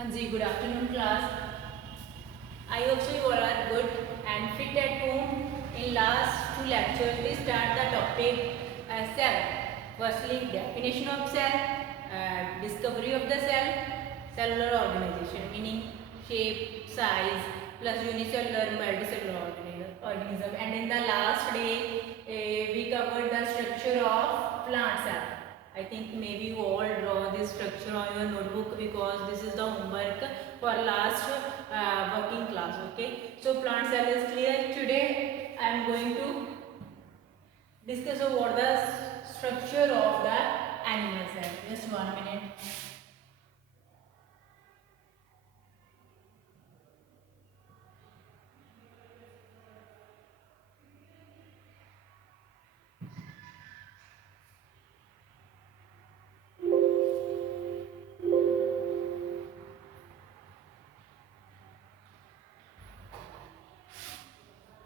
Hanji, good afternoon class. I hope so you all are good and fit at home. In last two lectures, we start the topic cell. Firstly, definition of cell, discovery of the cell, cellular organization meaning shape, size, plus unicellular, multicellular organism. And in the last day, we covered the structure of plant cell. I think maybe you all draw this structure on your notebook because this is the homework for last working class. Okay, so plant cell is clear. Today I am going to discuss about the structure of the animal cell. Just 1 minute.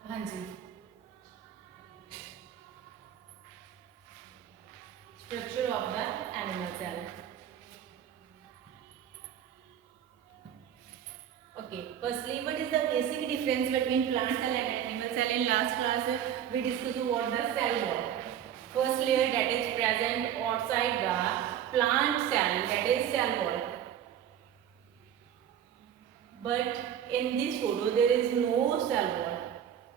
हाँ जी, structure of the animal cell. Okay, firstly, what is the basic difference between plant cell and animal cell? In last class, we discussed what the cell wall. First layer that is present outside the plant cell, that is cell wall. But in this photo, there is no cell wall.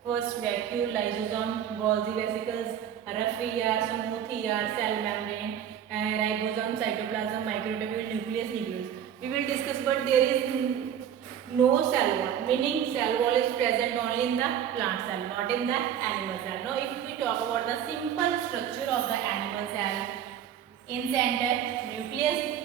First, vacuole, lysosome, Golgi vesicles, rough ER, smooth ER, cell membrane, ribosome, cytoplasm, microtubule, nucleus. We will discuss, but there is no cell wall, meaning cell wall is present only in the plant cell, not in the animal cell. Now, if we talk about the simple structure of the animal cell, in center, nucleus.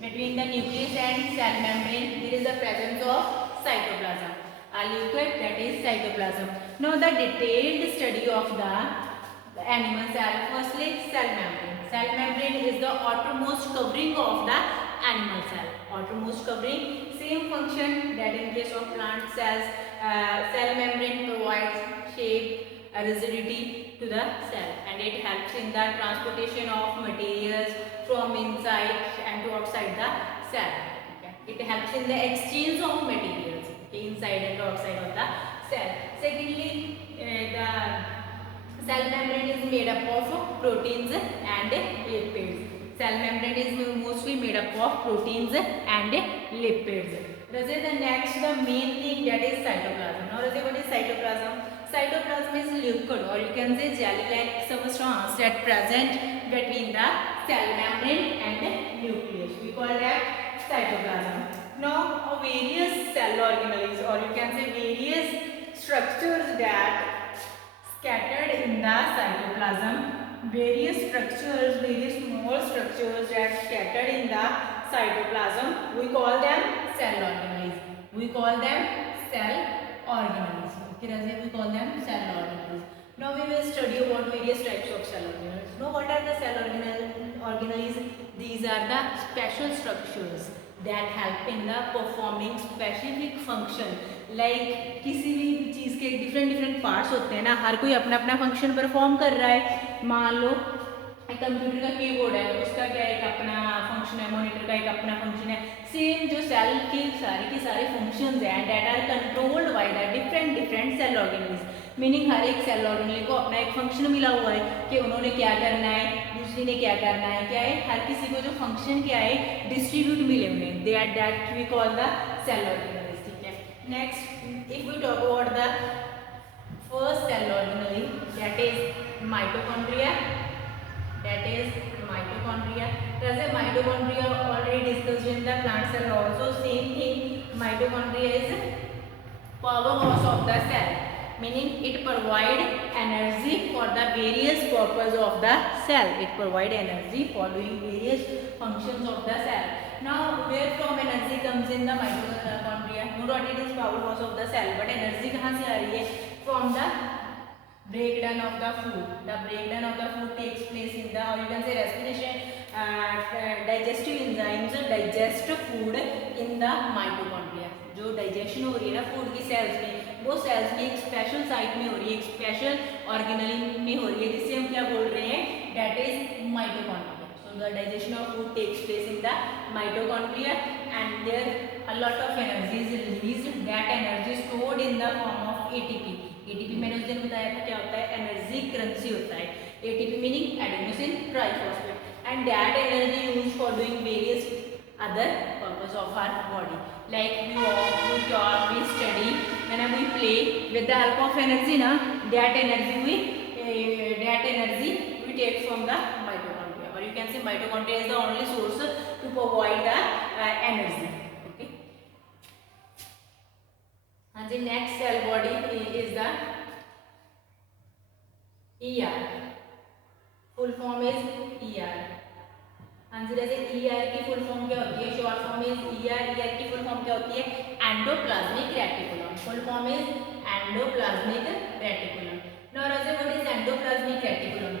Between the nucleus and cell membrane, there is the presence of cytoplasm. A liquid that is cytoplasm. Now, the detailed study of the animal cell. Firstly, cell membrane. Cell membrane is the outermost covering of the animal cell. Outermost covering, same function that in case of plant cells. Cell membrane provides shape, rigidity to the cell, and it helps in the transportation of materials from inside and to outside the cell. Okay. It helps in the exchange of materials, okay, inside and outside of the cell. Secondly, the cell membrane is made up of proteins and lipids. Cell membrane is mostly made up of proteins and lipids. Raja, the next, the main thing that is cytoplasm. Now, Raja, what is cytoplasm? Cytoplasm is liquid, or you can say jelly-like substance that present between the cell membrane and the nucleus. We call that cytoplasm. Now, various cell organelles, or you can say various structures that scattered in the cytoplasm. Various structures, various small structures that scattered in the cytoplasm. We call them cell organelles. We call them cell organelles. Okay, Razi, we call them cell organelles. Now we will study about various types of cell organelles. Now, what are the cell organelles? These are the special structures that help in the performing specific function. Like किसी भी चीज़ के different parts होते हैं ना, हर कोई अपना अपना function perform कर रहा है. मान लो कंप्यूटर का कीबोर्ड है, उसका क्या एक अपना फंक्शन है, मॉनिटर का एक अपना फंक्शन है. सेम जो सेल के सारे फंक्शंस हैं that are controlled by the different cell organelles. Meaning हर एक सेल ऑर्गेनल को अपना एक फंक्शन मिला हुआ है कि उन्होंने क्या करना है, दूसरी ने क्या करना है. क्या है, हर किसी को जो फंक्शन क्या है डिस्ट्रीब्यूट मिले हुए हैं. They are that we call the cell organelles. ठीक है. Next, if we talk about the first cell organelle, that is mitochondria. That is mitochondria. As a mitochondria already discussed in the plant cell also. Same thing, mitochondria is powerhouse of the cell, meaning it provide energy for the various purpose of the cell. It provide energy for doing various functions of the cell. Now, where from energy comes in the mitochondria? Not only it is powerhouse of the cell, but energy कहाँ से आ रही है? From the breakdown of the food. The breakdown of the food takes place in the, or you can say respiration, digestive enzymes digest food in the mitochondria. जो digestion हो रही है ना food की सेल्स में, वो सेल्स में एक स्पेशल साइट में हो रही है, एक स्पेशल ऑर्गेनल में हो रही है, जिससे हम क्या बोल रहे हैं, that is mitochondria. So the digestion of food takes place in the mitochondria, and there a lot of energy is released. That energy is stored in the form of ATP. ATP मैंने उस दिन बताया था क्या होता है, energy currency होता है. ATP meaning adenosine triphosphate, and that energy used for doing various other purpose of our body, like we walk, we talk, we study, and we play. With the help of energy na, that energy we take from the mitochondria, or you can say mitochondria is the only source to provide the energy. Okay. And the next cell body is the ER. Full form is ER. हाँ जी, जैसे ER की full form क्या होती है, short form is ER. ER की full form क्या होती है, endoplasmic reticulum. Full form is endoplasmic reticulum. Now Raje, what is endoplasmic reticulum?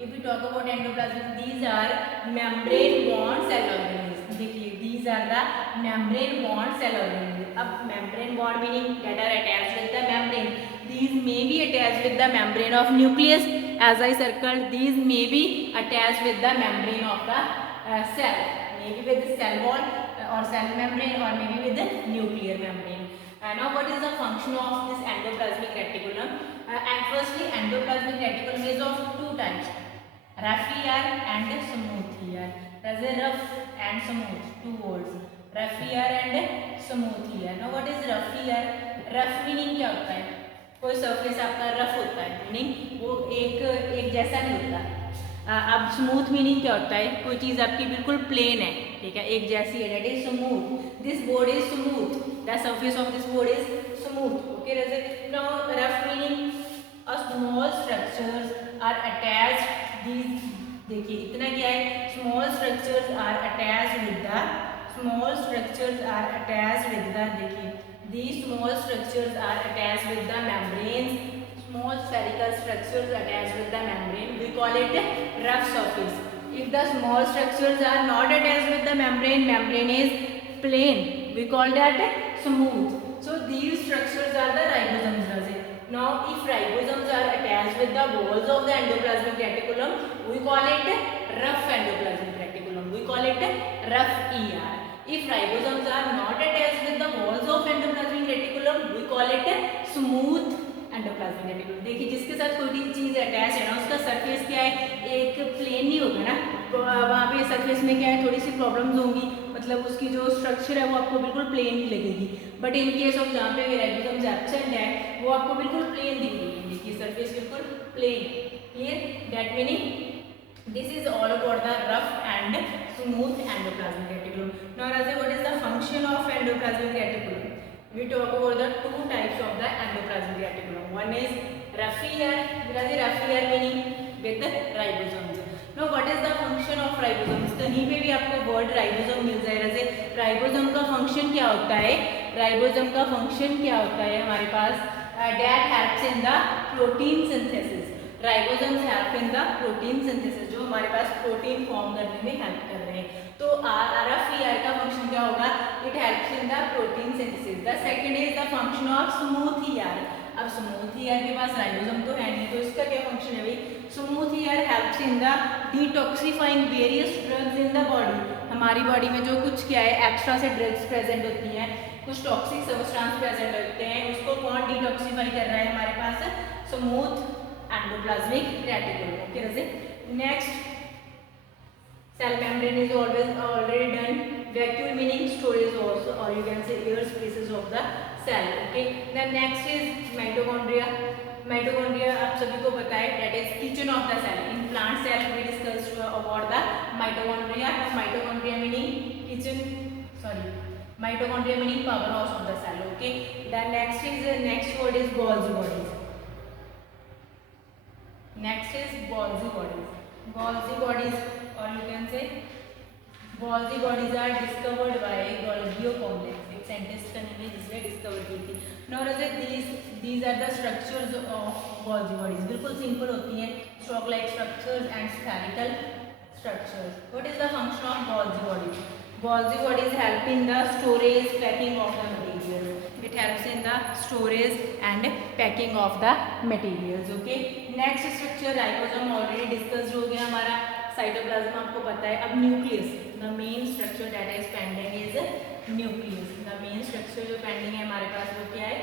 If you talk about endoplasmic, these are membrane bound cell organelles. देखिए, these are the membrane bound cell organelles. अब membrane bound meaning that are attached with the membrane. These may be attached with the membrane of nucleus, as I circled. These may be attached with the membrane of the cell, maybe with the cell wall or cell membrane, or maybe with the nuclear membrane. Now what is the function of this endoplasmic reticulum? And firstly, endoplasmic reticulum is of two types, rough ER and smooth ER. As a rough and smooth, two words, rough ER and smooth ER. Now what is rough ER? rough meaning क्या होता है, कोई surface आपका rough होता है, meaning वो एक जैसा नहीं होता. अब स्मूथ मीनिंग क्या होता है, कोई चीज़ आपकी बिल्कुल प्लेन है, ठीक है, एक जैसी है, that is smooth. This board is smooth, the surface of this board is smooth. Okay, now rough meaning a small structures are attached. These, देखिए इतना क्या है, small structures are attached with the, small structures are attached with the, देखिए these small structures are attached with the membranes. Small spherical structures attached with the membrane, we call it rough surface. If the small structures are not attached with the membrane, membrane is plain, we call that smooth. So these structures are the ribosomes. Now if ribosomes are attached with the walls of the endoplasmic reticulum, we call it rough endoplasmic reticulum, we call it rough ER. If ribosomes are not attached with the walls of endoplasmic reticulum, we call it smooth endoplasmic reticulum. देखिए, जिसके साथ कोई चीज़ attach है ना, उसका surface क्या है, एक प्लेन नहीं होगा ना, वहाँ पे सरफेस में क्या है, थोड़ी सी प्रॉब्लम्स होंगी, मतलब उसकी जो स्ट्रक्चर है वो आपको बिल्कुल प्लेन ही लगेगी. बट इन केस ऑफ जहाँ पे राइबोसोम्स एब्सेंट है, वो आपको बिल्कुल प्लेन दिख रही है. देखिए, सरफेस बिल्कुल plain. Clear? That meaning this is all about the rough and smooth endoplasmic reticulum. Now Raja, what is the function of endoplasmic reticulum? We talk about the two types of the endoplasmic reticulum. One is rough ER. Raja, rough ER meaning with the ribosomes. Now what is the function of ribosomes? कहीं पे भी आपको word ribosome मिल जाए. जैसे ribosome का function क्या होता है, राइबोसोम का फंक्शन क्या होता है हमारे पास, that helps in the protein synthesis. Ribosomes help in the protein synthesis, जो हमारे पास प्रोटीन फॉर्म करने में हेल्प कर रहे हैं. तो रफ ER का फंक्शन क्या होगा, it helps in the protein synthesis. The second is the function of smooth ER. अब स्मूथ ER के पास राइबोसोम तो है नहीं, तो इसका क्या फंक्शन है भाई, smooth ER helps in the detoxifying various drugs in the body. हमारी बॉडी में जो कुछ क्या है एक्स्ट्रा से ड्रग्स प्रेजेंट होती हैं, कुछ टॉक्सिक सब्सटेंस प्रेजेंट होते हैं, उसको कौन डिटॉक्सिफाई कर रहा है हमारे पास, smooth endoplasmic reticulum. Okay, that's it. Next, cell membrane is already done. Vacuole meaning storage also, or you can say air spaces of the cell. Okay, then next is mitochondria. Mitochondria आप सभी को पता है, that is kitchen of the cell. In plant cell we discussed about the mitochondria. Mitochondria meaning kitchen, mitochondria meaning powerhouse of the cell. Okay, then next word is Golgi bodies. Next is Golgi bodies. Golgi bodies, or you can say Golgi bodies are discovered by Golgi complex. एक scientist का नाम है जिसने discover की थी. Now these are the structures of Golgi bodies. बिल्कुल simple होती हैं, stalk like structures and spherical structures. What is the function of Golgi bodies? Golgi bodies help in the storage, packing of the materials. It helps in the storage and packing of the materials. Okay, next structure ribosome already discussed हो गया हमारा. Cytoplasm आपको पता है। अब nucleus, the main structure that is pending is nucleus. The main structure जो pending है हमारे पास वो क्या है,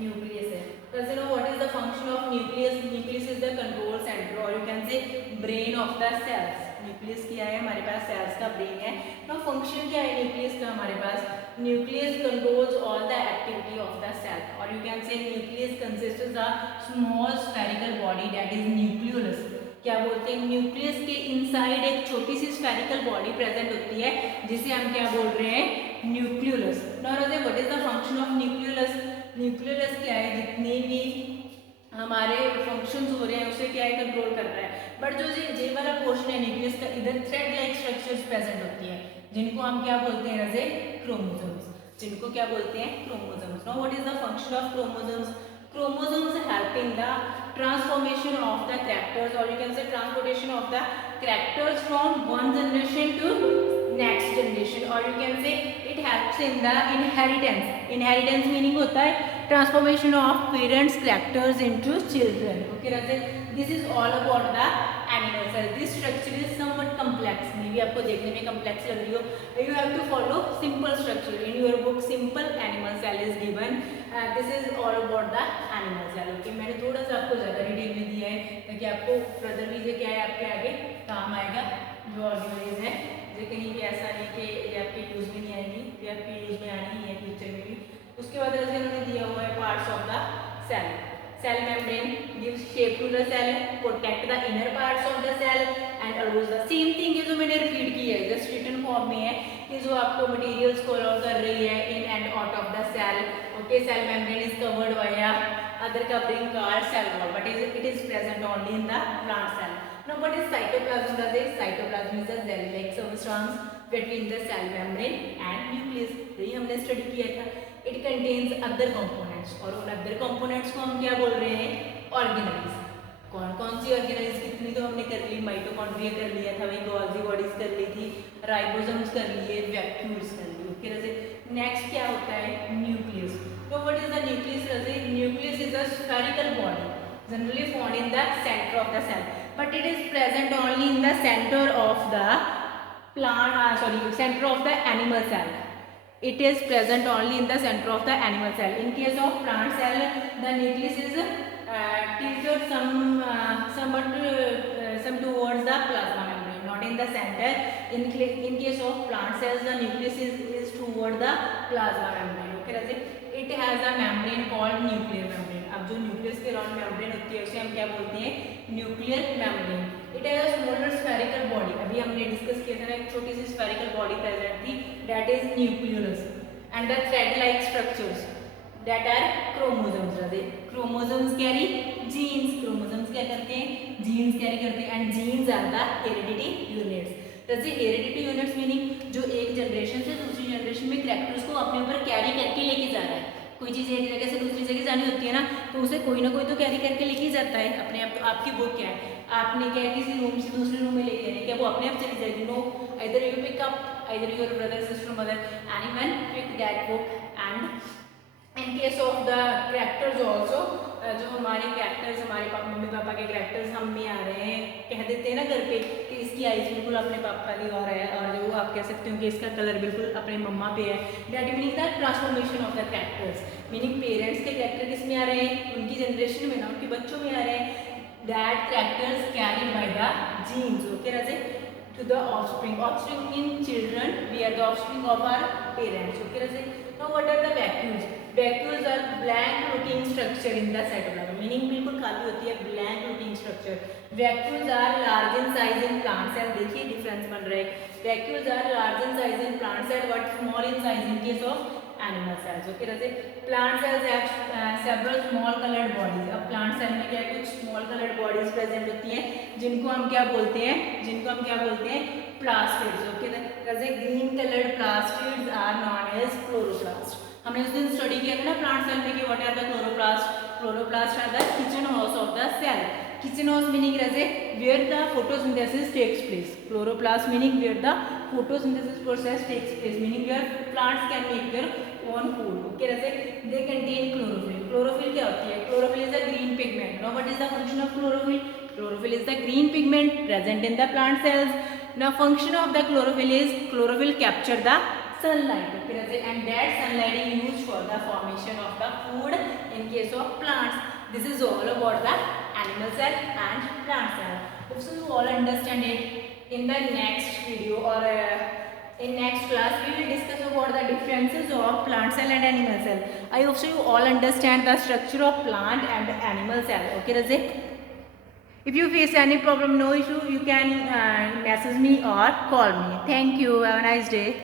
न्यूक्लियस है। Does you know what is the function of nucleus? Nucleus is the control center or you can say brain of the cells. Nucleus क्या है हमारे पास, सेल्स का ब्रेन है। तो फंक्शन क्या है न्यूक्लियस का हमारे पास, nucleus controls all the activity of the cell और you can say nucleus consists the small spherical body that is nucleolus. क्या बोलते हैं, न्यूक्लियस के इनसाइड एक छोटी सी स्फेरिकल बॉडी प्रेजेंट होती है जिसे हम क्या बोल रहे हैं, nucleolus. Now what is the function of nucleolus? Nucleolus क्या है, जितनी भी हमारे फंक्शंस हो रहे हैं उसे क्या है, कंट्रोल कर रहा है। बट जो ये वाला पोर्शन है न्यूक्लियस का, इधर थ्रेड लाइक स्ट्रक्चर्स प्रेजेंट होती है जिनको हम क्या बोलते हैं, एज ए क्रोमोसोम्स, जिनको क्या बोलते हैं, chromosomes. Now what is the function of chromosomes? Chromosomes help in the transformation of the characters or you can say transportation of the characters from one generation to next generation or you can say it helps in the inheritance. Inheritance meaning होता है transformation of parents characters into children. Okay, this is all about the animal cell. This structure is somewhat complex. maybe आपको देखने में complex लग रही हो. You have to follow simple structure. In your book simple animal cell is given. This is all about the animal cell. Okay, मैंने थोड़ा सा आपको ज़्यादा डिटेल में दिया है ताकि आपको फर्दर भी ये क्या है आपके आगे काम आएगा। जो ऑर्गेनाइज है ये कहीं भी ऐसा नहीं कि ये आपके यूज में नहीं आएगी, ये आपके यूज में आनी है फ्यूचर में भी। उसके बाद ऐसे इन्होंने दिया हुआ है parts of the cell. Cell membrane gives shape to the cell, protect the inner parts of the cell and allows the same thing है जो मैंने रिपीट की है, जस्ट रिटन फॉर्म में है कि जो आपको मटेरियल्स को अलाउ कर रही है in and out of the cell. Okay, cell membrane is covered by other covering called cell wall, but it is present only in the plant cell. Now what is cytoplasm? Does it? Cytoplasm is a cell-like substance between the cell membrane and nucleus. यही हमने study किया था। It contains other components और उन other components को हम क्या बोल रहे हैं, organelles. कौन कौन सी ऑर्गेनाइज, कितनी तो हमने कर ली, माइटोकॉन्ड्रिया कर लिया था, वही गोल्गी बॉडीज कर ली थी, राइबोसोम्स कर लिए, वैक्यूल्स कर लिए। ओके, जैसे नेक्स्ट क्या होता है, न्यूक्लियस। तो व्हाट इज द न्यूक्लियस? जैसे nucleus is a spherical body generally found in the centre of the cell, but it is present only in the centre of the center of the animal cell. It is present only in the center of the animal cell. In case of plant cell, the nucleus is tilted some towards the plasma membrane, not in the center. In case of plant cells, the nucleus is toward the plasma membrane. Okay, it has a membrane called nuclear membrane. अब जो nucleus के around membrane होती है उसे हम क्या बोलते हैं, nuclear membrane. It has a smaller spherical body, अभी हमने डिस्कस किया था ना, एक छोटी सी स्फेरिकल बॉडी प्रेजेंट थी, that is nucleolus and the thread like structures that are chromosomes. Chromosomes carry genes, chromosomes क्या करते हैं, जीन्स कैरी करते हैं and genes are the heredity units. जैसे हेरिडिटी यूनिट्स मीनिंग जो एक जनरेशन से दूसरी जनरेशन में कैरेक्टर्स को अपने ऊपर कैरी करके लेके जा रहा है। कोई चीज़ एक जगह से दूसरी जगह जानी होती है ना, तो उसे कोई ना कोई तो कैरी करके लेके जाता है अपने आप। तो आपकी बुक क्या है, आपने क्या है किसी रूम से दूसरे रूम में लेके जानी, क्या वो अपने आप चली जाएगी? No, either you pick up, either your brother sister mother, anyone pick that book. And in case of the characters also, जो हमारे कैरेक्टर्स, हमारे मम्मी पापा के कैरेक्टर्स हम में आ रहे हैं, कह देते हैं ना घर पे कि इसकी आइज बिल्कुल अपने पापा की और है, और जो आप कह सकते हो कि इसका कलर बिल्कुल अपने मम्मा पे है। That meaning the transformation of the characters, meaning parents के कैरेक्टर किस में आ रहे हैं, उनकी जनरेशन में ना, उनके बच्चों में आ रहे हैं। That characters carried by the genes. Okay, जैसे to the offspring in children, we are the offspring of our parents. Okay, now what are the vacuoles? Vacuoles are blank looking structure in the cytoplasm, meaning बिल्कुल खाली होती है, blank looking structure. Vacuoles are large in size in plant cell, देखिए difference बन रहा है। Vacuoles are large in size in plant cell but small in size in case of animal cells. Okay, जैसे plant cells have several small colored bodies. अब plant cell में क्या कुछ small colored bodies present होती हैं जिनको हम क्या बोलते हैं, plastids. Okay, जैसे green colored plastids are known as chloroplasts. हमने उस दिन स्टडी किया था ना प्लांट सेल में कि what are the chloroplast. Chloroplast are the kitchen house of the cell. Kitchen house meaning जैसे where the photosynthesis takes place. Chloroplast meaning where the photosynthesis process takes place, meaning where plants can make their own food. Okay, जैसे they contain chlorophyll. Chlorophyll क्या होती है? Chlorophyll is a green pigment. Now what is the function of chlorophyll? Chlorophyll is the green pigment present in the plant cells. Now function of the chlorophyll is chlorophyll capture the sunlight, okay, and that sunlight is used for the formation of the food in case of plants. This is all about the animal cell and plant cell. Hope so you all understand it. In the next video or in next class we will discuss about the differences of plant cell and animal cell. I hope so you all understand the structure of plant and animal cell. Okay, Razik? If you face any problem, no issue, you can message me or call me. Thank you. Have a nice day.